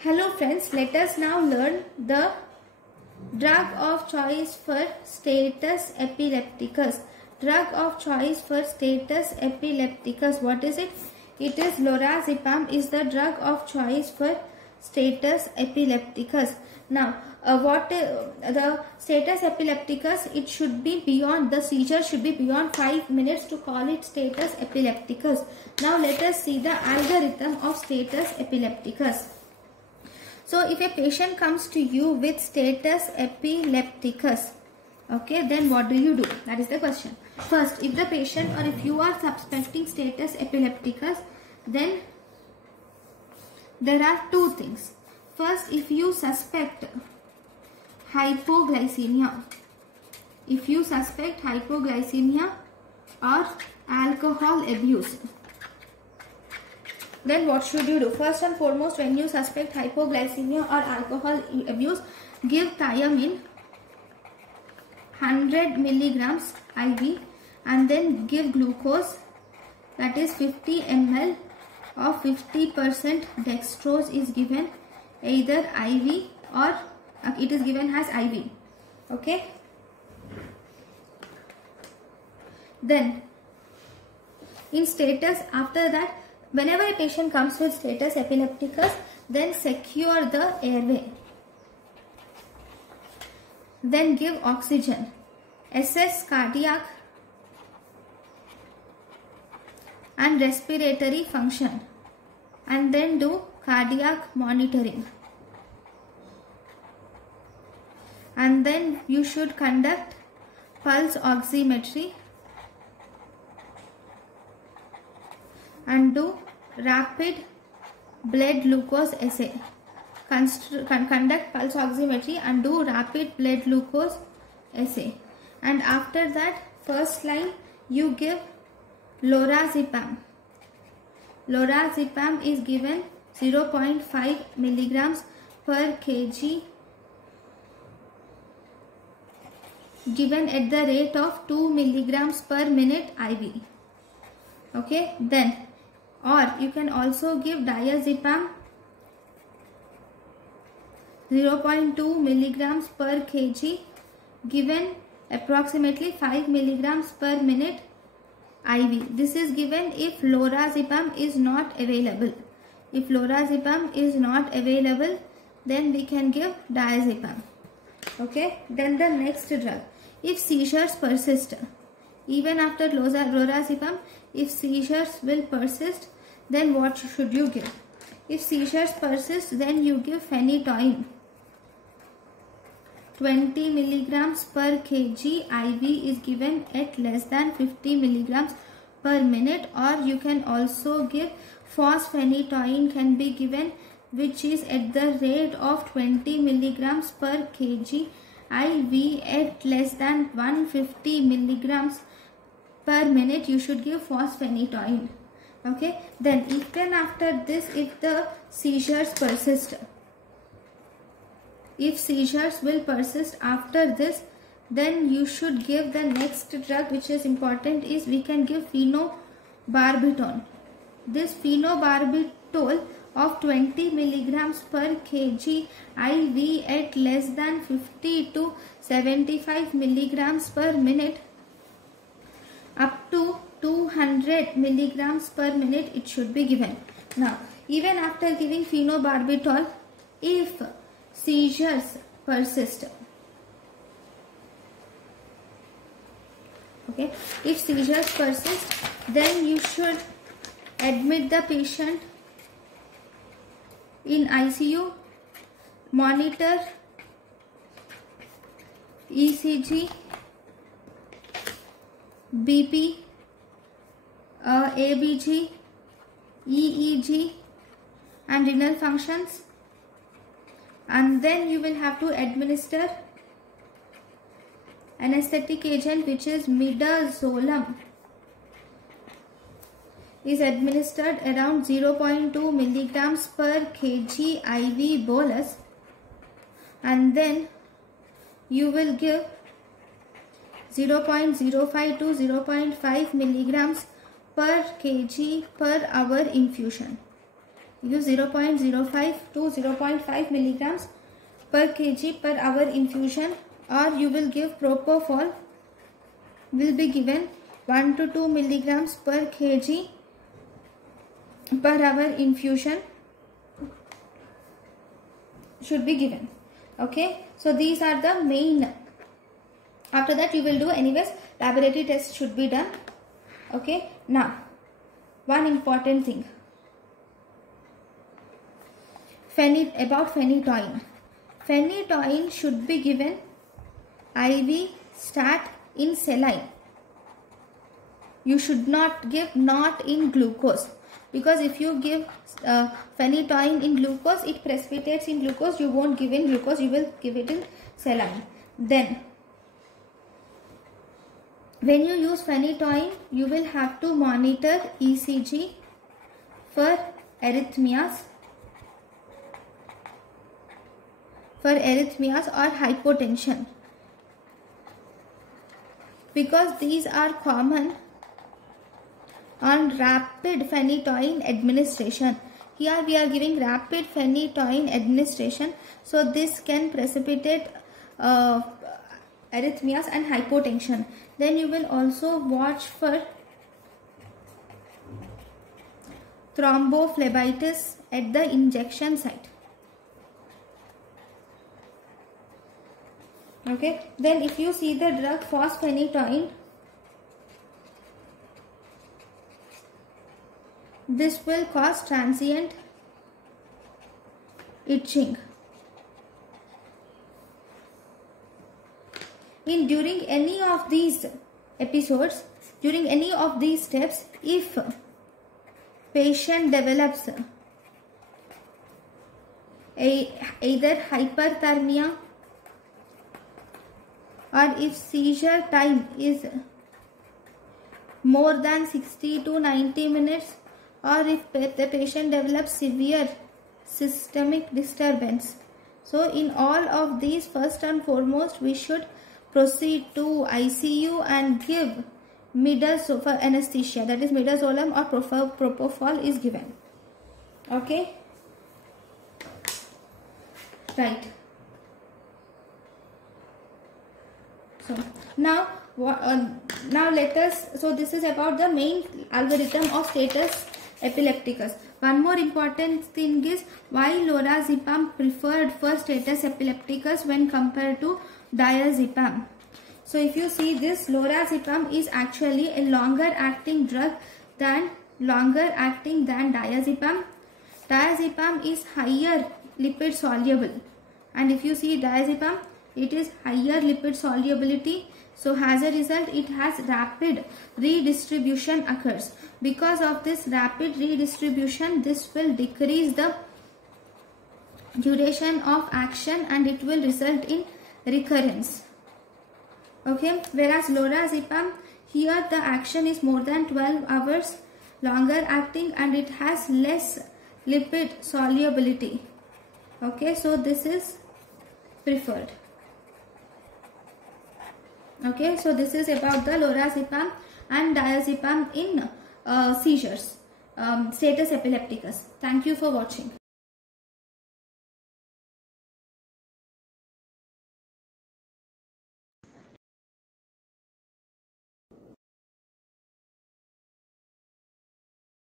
Hello friends, let us now learn the drug of choice for status epilepticus. Drug of choice for status epilepticus. What is it? It is lorazepam is the drug of choice for status epilepticus. Now, the status epilepticus, it should be beyond, the seizure should be beyond 5 minutes to call it status epilepticus. Now, let us see the algorithm of status epilepticus. So, if a patient comes to you with status epilepticus, okay, then what do? That is the question. First, if the patient or if you are suspecting status epilepticus, then there are two things. First, if you suspect hypoglycemia, or alcohol abuse, then what should you do? First and foremost, when you suspect hypoglycemia or alcohol abuse, give thiamine 100 milligrams IV and then give glucose, that is 50 ml of 50% dextrose is given, either IV or it is given as IV. Okay. Then in status, after that, whenever a patient comes with status epilepticus, then secure the airway. Then give oxygen. Assess cardiac and respiratory function. And then do cardiac monitoring. And then you should conduct pulse oximetry and do rapid blood glucose assay. Conduct pulse oximetry and do rapid blood glucose assay. And after that, first line, you give lorazepam. Lorazepam is given 0.5 milligrams per kg, given at the rate of 2 milligrams per minute IV. Okay, then, or you can also give diazepam 0.2 milligrams per kg, given approximately 5 milligrams per minute IV. This is given if lorazepam is not available. If lorazepam is not available, then we can give diazepam. Okay, then the next drug. If seizures persist, even after lorazepam, if seizures will persist, then what should you give? If seizures persist, then you give phenytoin 20 milligrams per kg. IV is given at less than 50 milligrams per minute, or you can also give fosphenytoin can be given, which is at the rate of 20 milligrams per kg. IV at less than 150 milligrams per minute, you should give fosphenytoin. Okay, then even after this, if the seizures persist, if seizures will persist after this, then you should give the next drug, which is important, is we can give phenobarbital. This phenobarbital of 20 milligrams per kg IV at less than 50 to 75 milligrams per minute up to 200 milligrams per minute, it should be given. Now, even after giving phenobarbital, if seizures persist, okay, if seizures persist, then you should admit the patient in ICU, monitor ECG, BP, ABG, EEG and renal functions, and then you will have to administer anesthetic agent, which is midazolam, is administered around 0.2 milligrams per kg IV bolus, and then you will give 0.05 to 0.5 milligrams per kg per hour infusion. use 0.05 to 0.5 milligrams per kg per hour infusion, or you will give propofol will be given 1 to 2 milligrams per kg per hour infusion should be given. Okay, so these are the main. After that you will do anyways laboratory test should be done. Okay, now one important thing about phenytoin. Phenytoin should be given IV stat in saline. You should not give not in glucose, because if you give phenytoin in glucose, it precipitates in glucose. You won't give in glucose, you will give it in saline. Then when you use phenytoin, you will have to monitor ECG for arrhythmias or hypotension, because these are common on rapid phenytoin administration. Here we are giving rapid phenytoin administration, so this can precipitate arrhythmias and hypotension. Then you will also watch for thrombophlebitis at the injection site. Okay, then if you see the drug fosphenytoin, this will cause transient itching. During any of these episodes, during any of these steps, if patient develops either hyperthermia, or if seizure time is more than 60 to 90 minutes, or if the patient develops severe systemic disturbance. So in all of these, first and foremost, we should proceed to ICU and give midazolam for anesthesia, that is midazolam or propofol is given. Okay, right. So now let us, so this is about the main algorithm of status epilepticus. One more important thing is why lorazepam preferred for status epilepticus when compared to diazepam. So if you see this, lorazepam is actually a longer acting drug than diazepam. Diazepam is higher lipid soluble, and if you see diazepam, it is higher lipid solubility. So as a result, it has rapid redistribution occurs. Because of this rapid redistribution, this will decrease the duration of action and it will result in recurrence. Okay, whereas lorazepam, here the action is more than 12 hours, longer acting, and it has less lipid solubility. Okay, so this is preferred. Okay, so this is about the lorazepam and diazepam in seizures, status epilepticus. Thank you for watching.